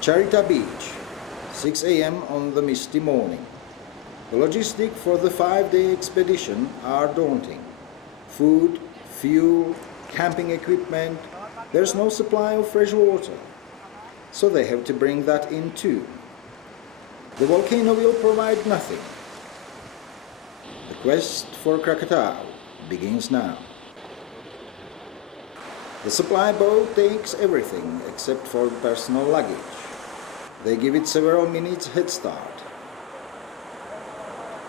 Carita Beach, 6 a.m. on the misty morning. The logistics for the 5-day expedition are daunting. Food, fuel, camping equipment, there's no supply of fresh water, so they have to bring that in too. The volcano will provide nothing. The quest for Krakatau begins now. The supply boat takes everything except for personal luggage. They give it several minutes head start.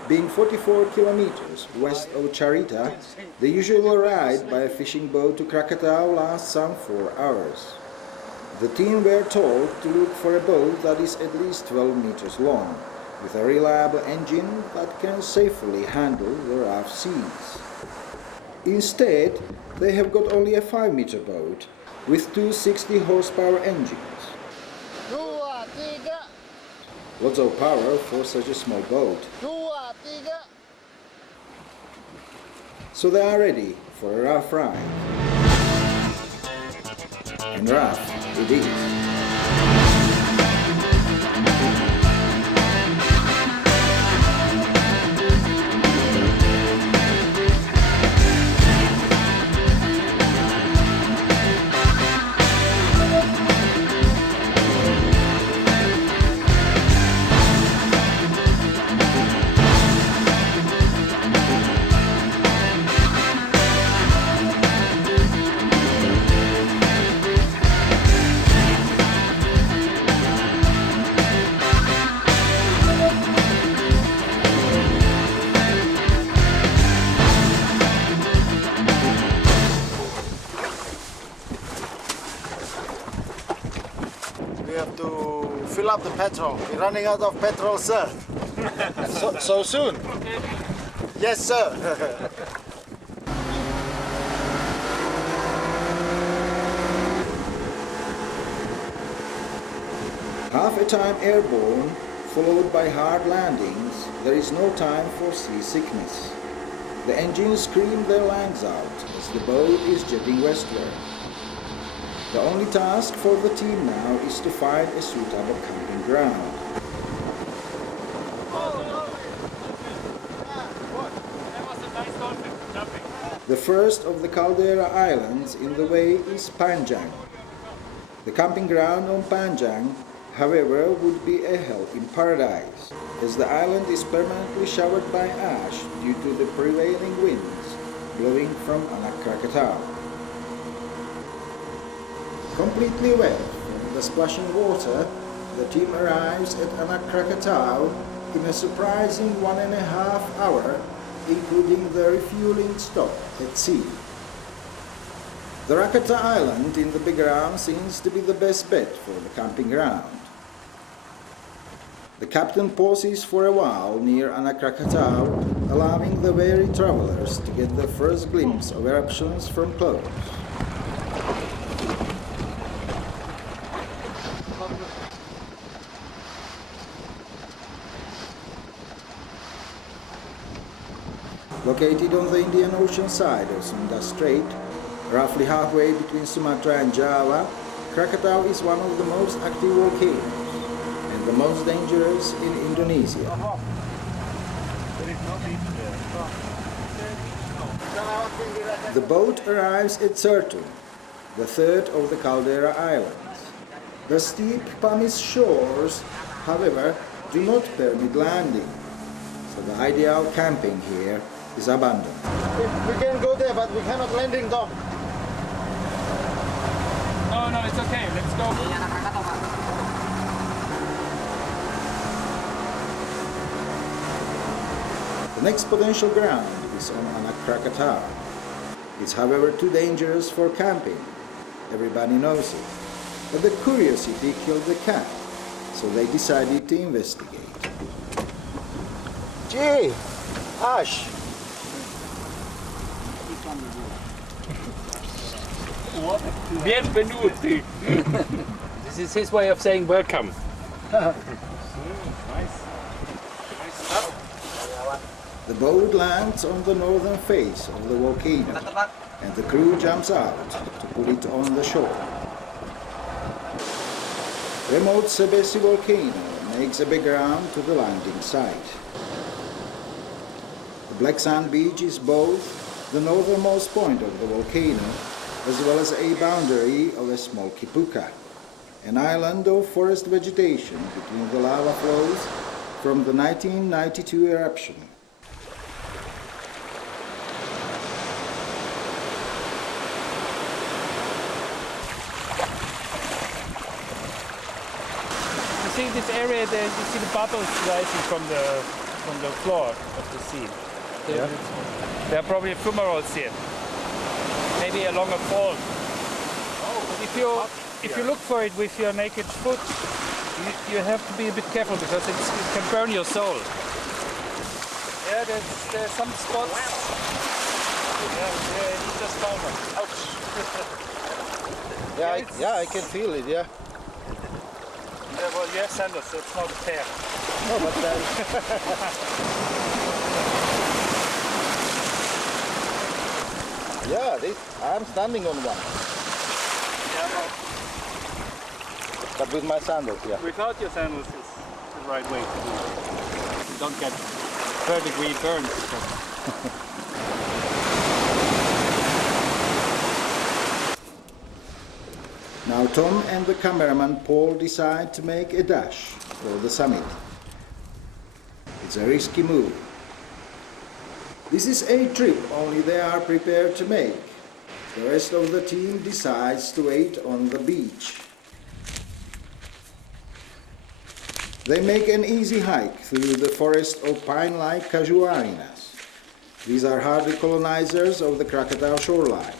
Being 44 kilometers west of Carita, the usual ride by a fishing boat to Krakatau lasts some 4 hours. The team were told to look for a boat that is at least 12 meters long, with a reliable engine that can safely handle the rough seas. Instead, they have got only a 5-meter boat with two 60-horsepower engines. Lots of power for such a small boat. So they are ready for a rough ride. And rough it is. We have to fill up the petrol. We're running out of petrol, sir. so soon? Yes, sir. Half a time airborne, followed by hard landings, there is no time for seasickness. The engines scream their lungs out as the boat is jetting westward. The only task for the team now is to find a suitable camping ground. The first of the caldera islands in the way is Panjang. The camping ground on Panjang, however, would be a hell in paradise, as the island is permanently showered by ash due to the prevailing winds blowing from Anak Krakatau. Completely wet from the splashing water, the team arrives at Anak Krakatau in a surprising 1.5 hours, including the refueling stop at sea. The Rakata Island in the background seems to be the best bet for the camping ground. The captain pauses for a while near Anak Krakatau, allowing the weary travelers to get the first glimpse of eruptions from close. Located on the Indian Ocean side of Sunda Strait, roughly halfway between Sumatra and Java, Krakatau is one of the most active volcanoes and the most dangerous in Indonesia. The boat arrives at Sertu, the third of the caldera islands. The steep pumice shores, however, do not permit landing, so the ideal camping here is abandoned. We can go there, but we cannot landing dock. No, it's okay. Let's go. The next potential ground is on Anak Krakatau. It's however too dangerous for camping. Everybody knows it. But the curiosity killed the cat, so they decided to investigate. Gee, Ash. Bienvenuti. This is his way of saying welcome. The boat lands on the northern face of the volcano, and the crew jumps out to put it on the shore. Remote Sebesi volcano makes a background to the landing site. The black sand beach is both the northernmost point of the volcano as well as a boundary of a small kipuka, an island of forest vegetation between the lava flows from the 1992 eruption. You see this area there, you see the bubbles rising from the floor of the sea. Yeah. There are probably fumaroles here. Maybe along a fault. But if you look for it with your naked foot, you have to be a bit careful because it can burn your soul. Yeah, there's some spots. Yeah, you just found one. Ouch. Yeah, I can feel it, yeah. Yeah, well, you have sandals, so it's not a tear. No, but yeah, I'm standing on one. Yeah, But with my sandals, yeah. without your sandals is the right way to do it. You don't get third-degree burns. Now Tom and the cameraman Paul decide to make a dash for the summit. It's a risky move. This is a trip only they are prepared to make. The rest of the team decides to wait on the beach. They make an easy hike through the forest of pine-like casuarinas. These are hardy colonizers of the Krakatau shoreline.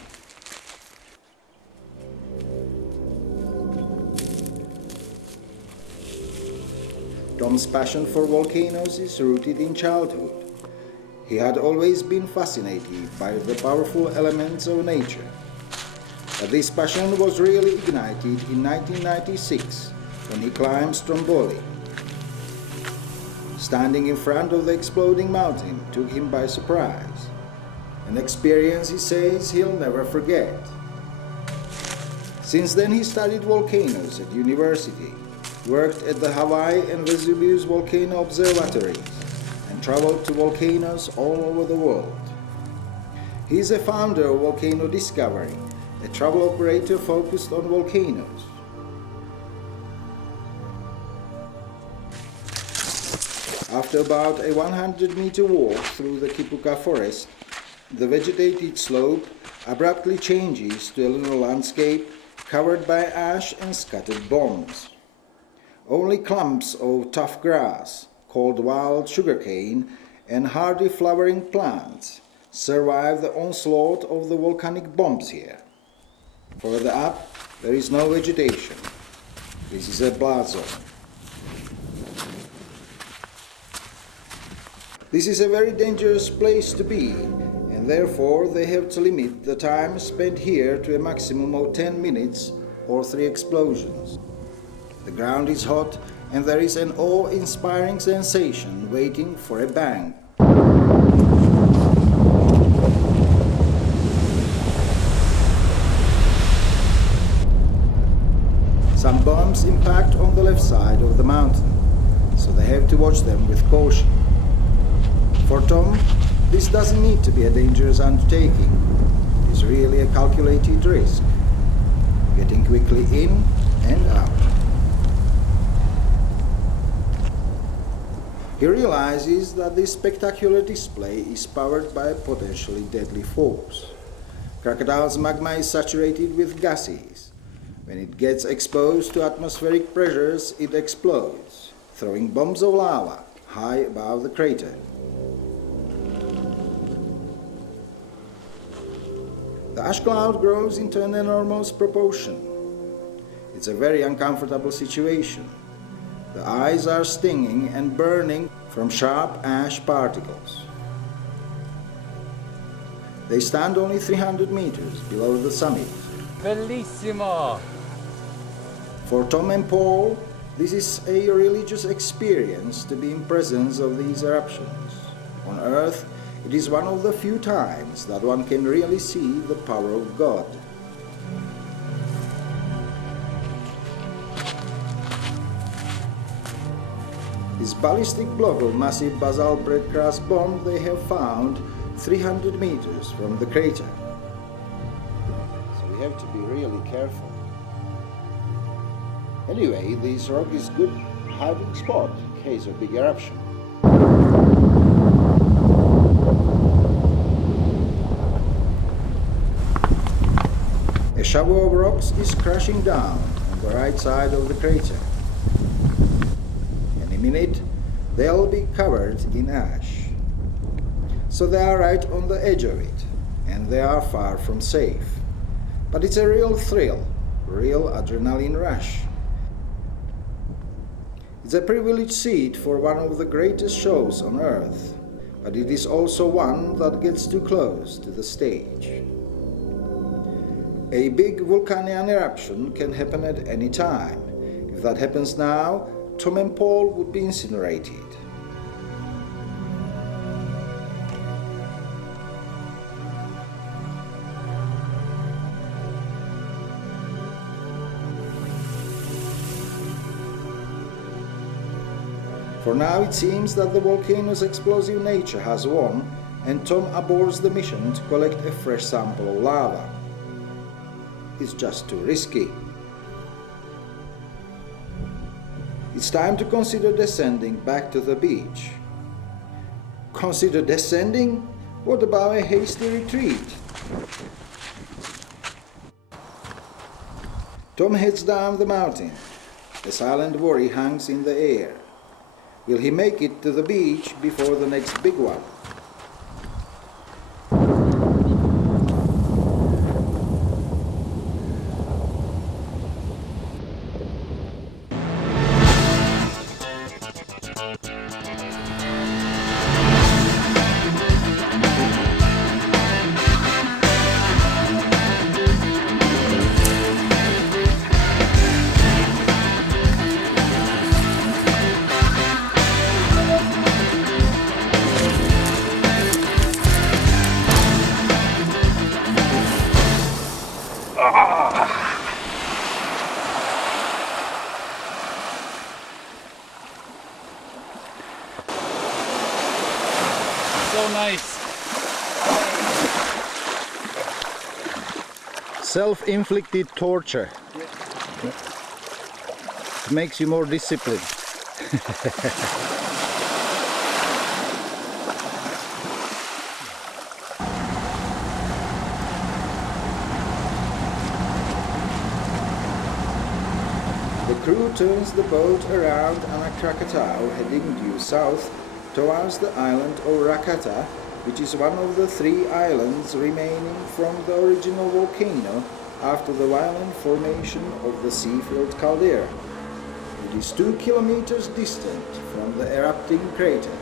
Tom's passion for volcanoes is rooted in childhood. He had always been fascinated by the powerful elements of nature. But this passion was really ignited in 1996 when he climbed Stromboli. Standing in front of the exploding mountain took him by surprise, an experience he says he'll never forget. Since then he studied volcanoes at university, worked at the Hawaii and Vesuvius volcano observatories, and traveled to volcanoes all over the world. He is a founder of Volcano Discovery, a travel operator focused on volcanoes. After about a 100-meter walk through the Kipuka forest, the vegetated slope abruptly changes to a lunar landscape covered by ash and scattered bombs. Only clumps of tough grass, called wild sugarcane, and hardy flowering plants survive the onslaught of the volcanic bombs here. Further up, there is no vegetation. This is a blast zone. This is a very dangerous place to be, and therefore they have to limit the time spent here to a maximum of 10 minutes or 3 explosions. The ground is hot and there is an awe-inspiring sensation waiting for a bang. Some bombs impact on the left side of the mountain, so they have to watch them with caution. For Tom, this doesn't need to be a dangerous undertaking. It is really a calculated risk, getting quickly in and out. He realizes that this spectacular display is powered by a potentially deadly force. Krakatau's magma is saturated with gases. When it gets exposed to atmospheric pressures, it explodes, throwing bombs of lava high above the crater. The ash cloud grows into an enormous proportion. It's a very uncomfortable situation. The eyes are stinging and burning from sharp ash particles. They stand only 300 meters below the summit. Bellissimo! For Tom and Paul, this is a religious experience to be in presence of these eruptions. On Earth, it is one of the few times that one can really see the power of God. This ballistic block of massive basalt breadcrust bomb they have found 300 meters from the crater. So we have to be really careful. Anyway, this rock is good hiding spot in case of big eruption. A shower of rocks is crashing down on the right side of the crater. In a minute, they'll be covered in ash. So they are right on the edge of it, and they are far from safe. But it's a real thrill, real adrenaline rush. It's a privileged seat for one of the greatest shows on Earth, but it is also one that gets too close to the stage. A big volcanic eruption can happen at any time. If that happens now, Tom and Paul would be incinerated. For now it seems that the volcano's explosive nature has won, and Tom aborts the mission to collect a fresh sample of lava. It's just too risky. It's time to consider descending back to the beach. Consider descending? What about a hasty retreat? Tom heads down the mountain. A silent worry hangs in the air. Will he make it to the beach before the next big one? So nice. Self-inflicted torture. It makes you more disciplined. The crew turns the boat around Anak Krakatau, heading due south towards the island of Rakata, which is one of the 3 islands remaining from the original volcano after the violent formation of the sea-filled caldera. It is 2 kilometers distant from the erupting crater.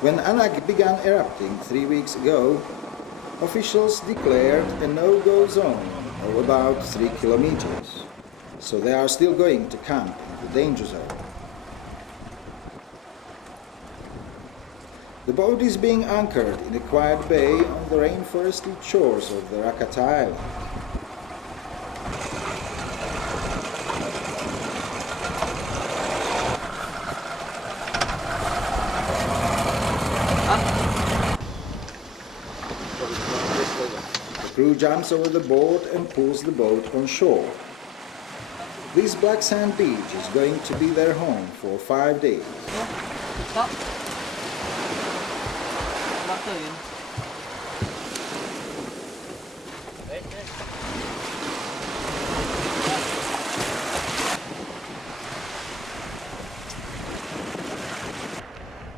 When Anak began erupting 3 weeks ago, officials declared a no-go zone of about 3 kilometers. So they are still going to camp in the danger zone. The boat is being anchored in a quiet bay on the rainforested shores of the Rakata Island. The crew jumps over the board and pulls the boat on shore. This black sand beach is going to be their home for 5 days. Stop. Bakto yun.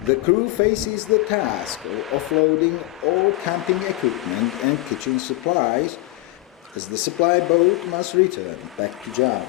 The crew faces the task of offloading all camping equipment and kitchen supplies, as the supply boat must return back to Java.